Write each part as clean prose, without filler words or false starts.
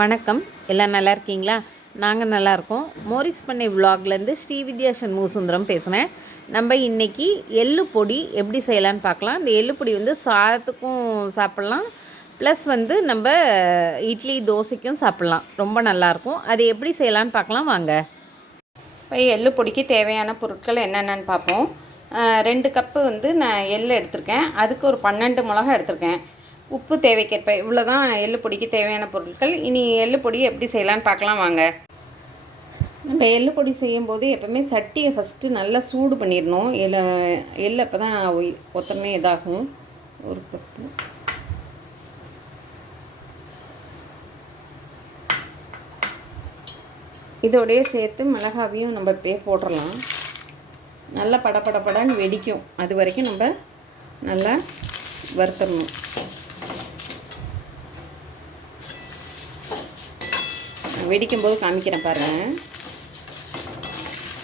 வணக்கம். எல்லாம் நல்லா இருக்கீங்களா? நாங்கள் நல்லாயிருக்கோம். மோரிஸ் பண்ணை விலாக்லேருந்து ஸ்ரீவித்யா சண்முகசுந்தரம் பேசுகிறேன். நம்ம இன்றைக்கி எள்ளு பொடி எப்படி செய்யலான்னு பார்க்கலாம். இந்த எள்ளு பொடி சாதத்துக்கும் சாப்பிட்லாம், ப்ளஸ் நம்ம இட்லி தோசைக்கும் சாப்பிட்லாம். ரொம்ப நல்லாயிருக்கும். அது எப்படி செய்யலான்னு பார்க்கலாம் வாங்க. இப்போ எள்ளு பொடிக்கு தேவையான பொருட்கள் என்னென்னு பார்ப்போம். 2 கப்பு நான் எள்ளு எடுத்திருக்கேன். அதுக்கு ஒரு 12 மிளகா எடுத்திருக்கேன். உப்பு தேவைக்கேற்ப. இவ்வளோ தான் எள்ளு பொடிக்கு தேவையான பொருட்கள். இனி எள்ளு பொடி எப்படி செய்யலான்னு பார்க்கலாம் வாங்க. நம்ம எள்ளு பொடி செய்யும்போது எப்போவுமே சட்டியை ஃபஸ்ட்டு நல்லா சூடு பண்ணிடணும். எள்ளு அப்போ தான் ஒத்தமே இதாகும். ஒரு கப்பு இதோடையே சேர்த்து மிளகாவையும் நம்ம இப்படியே போட்டுடலாம். நல்லா படப்படப்படன்னு வெடிக்கும். அது வரைக்கும் நம்ம நல்லா வறுத்தரணும். வெடிக்கும்போது காமிக்கிறேன் பாருங்கள்.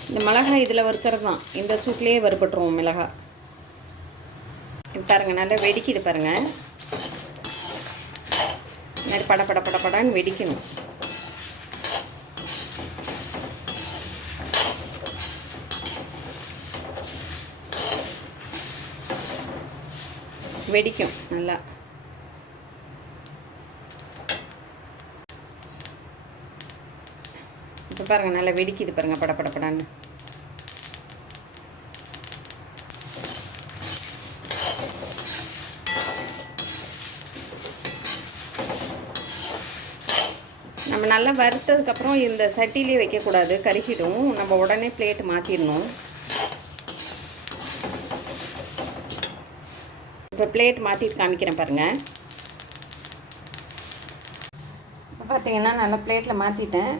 இந்த மிளகாய் இதில் வறுக்கிறது தான். இந்த சூட்லேயே வறுபட்டுருவோம் மிளகாய். பாருங்கள் நல்லா வெடிக்குது பாருங்கள். இந்த மாதிரி படப்படன்னு வெடிக்கணும். வெடிக்கும் நல்லா. இப்போ பாருங்கள் நல்லா வெடிக்குது பாருங்கள் படப்படப்படான்னு. நம்ம நல்லா வறுத்ததுக்கப்புறம் இந்த சட்டிலே வைக்கக்கூடாது, கருகிடும். நம்ம உடனே பிளேட்டு மாற்றிடணும். இப்போ பிளேட் மாற்றிட்டு காமிக்கிறேன் பாருங்கள். இப்போ பார்த்தீங்கன்னா நல்லா பிளேட்டில் மாற்றிட்டேன்.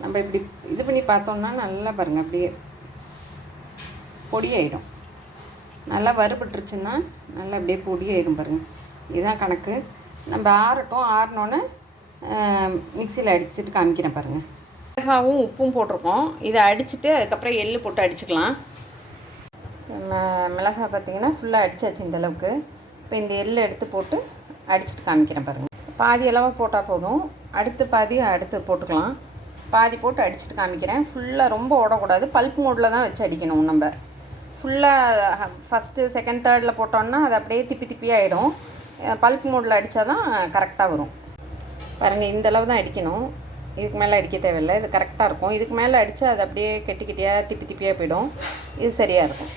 நம்ம இப்படி இது பண்ணி பார்த்தோம்னா நல்லா பாருங்கள் அப்படியே பொடியாயிடும். நல்லா வறுபட்டுருச்சுன்னா நல்லா அப்படியே பொடியாயிடும் பாருங்கள். இதுதான் கணக்கு. நம்ம ஆறினோன்னே மிக்சியில் அடிச்சுட்டு காமிக்கிறேன் பாருங்கள். மிளகாவும் உப்பும் போட்டிருக்கோம். இதை அடிச்சுட்டு அதுக்கப்புறம் எள்ளு போட்டு அடிச்சுக்கலாம். மிளகாய் பார்த்திங்கன்னா ஃபுல்லாக அடித்தாச்சு இந்தளவுக்கு. இப்போ இந்த எள்ளு எடுத்து போட்டு அடிச்சுட்டு காமிக்கிறேன் பாருங்கள். பாதி அளவாக போட்டால் போதும். அடுத்து பாதி அடுத்து போட்டுக்கலாம். பாதி போட்டு அடிச்சுட்டு காமிக்கிறேன். ஃபுல்லாக ரொம்ப ஓடக்கூடாது. பல்ப் மோடில் தான் வச்சு அடிக்கணும். நம்ம ஃபுல்லாக ஃபஸ்ட்டு செகண்ட் தேர்டில் போட்டோன்னா அது அப்படியே திப்பி ஆகிடும். பல்ப் மோடில் அடித்தா தான் கரெக்டாக வரும். பாருங்கள் இந்தளவு தான் அடிக்கணும். இதுக்கு மேலே அடிக்க தேவையில்லை. இது கரெக்டாக இருக்கும். இதுக்கு மேலே அடித்தா அது அப்படியே கெட்டியாக திப்பியாக போயிடும். இது சரியாக இருக்கும்.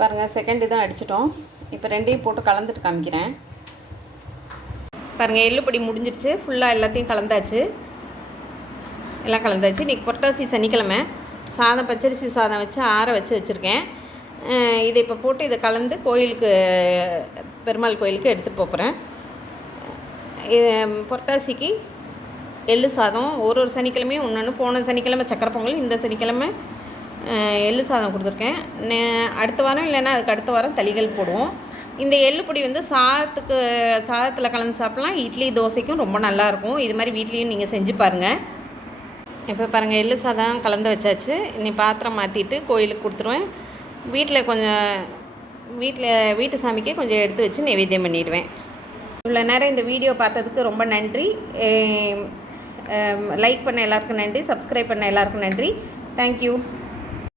பாருங்கள் செகண்ட் தான் அடிச்சிட்டோம். இப்போ ரெண்டையும் போட்டு கலந்துட்டு காமிக்கிறேன் பாருங்கள். எள்ளு பொடி முடிஞ்சிடுச்சு. ஃபுல்லாக எல்லாத்தையும் கலந்தாச்சு. எல்லாம் கலந்தாச்சு. இன்றைக்கி புரட்டாசி சனிக்கிழமை சாதம் பச்சரிசி சாதம் வச்சு ஆற வச்சுருக்கேன். இதை இப்போ போட்டு இதை கலந்து கோயிலுக்கு, பெருமாள் கோயிலுக்கு எடுத்துகிட்டு போகிறேன். இது புரட்டாசிக்கு எள்ளு சாதம் ஒரு சனிக்கிழமையும் ஒன்று. போன சனிக்கிழமை சக்கரை பொங்கல், இந்த சனிக்கிழமை எள்ளு சாதம் கொடுத்துருக்கேன். அடுத்த வாரம் இல்லைன்னா அதுக்கு அடுத்த வாரம் தளிகள் போடுவோம். இந்த எள்ளு பொடி சாதத்தில் கலந்து சாப்பிட்லாம். இட்லி தோசைக்கும் ரொம்ப நல்லாயிருக்கும். இது மாதிரி வீட்லேயும் நீங்கள் செஞ்சு பாருங்கள். இப்போ பாருங்கள் எள்ளு சாதம் கலந்து வச்சாச்சு. இனி பாத்திரம் மாற்றிட்டு கோயிலுக்கு கொடுத்துருவேன். வீட்டு சாமிக்கே கொஞ்சம் எடுத்து வச்சு நைவேத்தியம் பண்ணிடுவேன். இவ்வளோ நேரம் இந்த வீடியோ பார்த்ததுக்கு ரொம்ப நன்றி. லைக் பண்ண எல்லாருக்கும் நன்றி. சப்ஸ்கிரைப் பண்ண எல்லாருக்கும் நன்றி. தேங்க்யூ.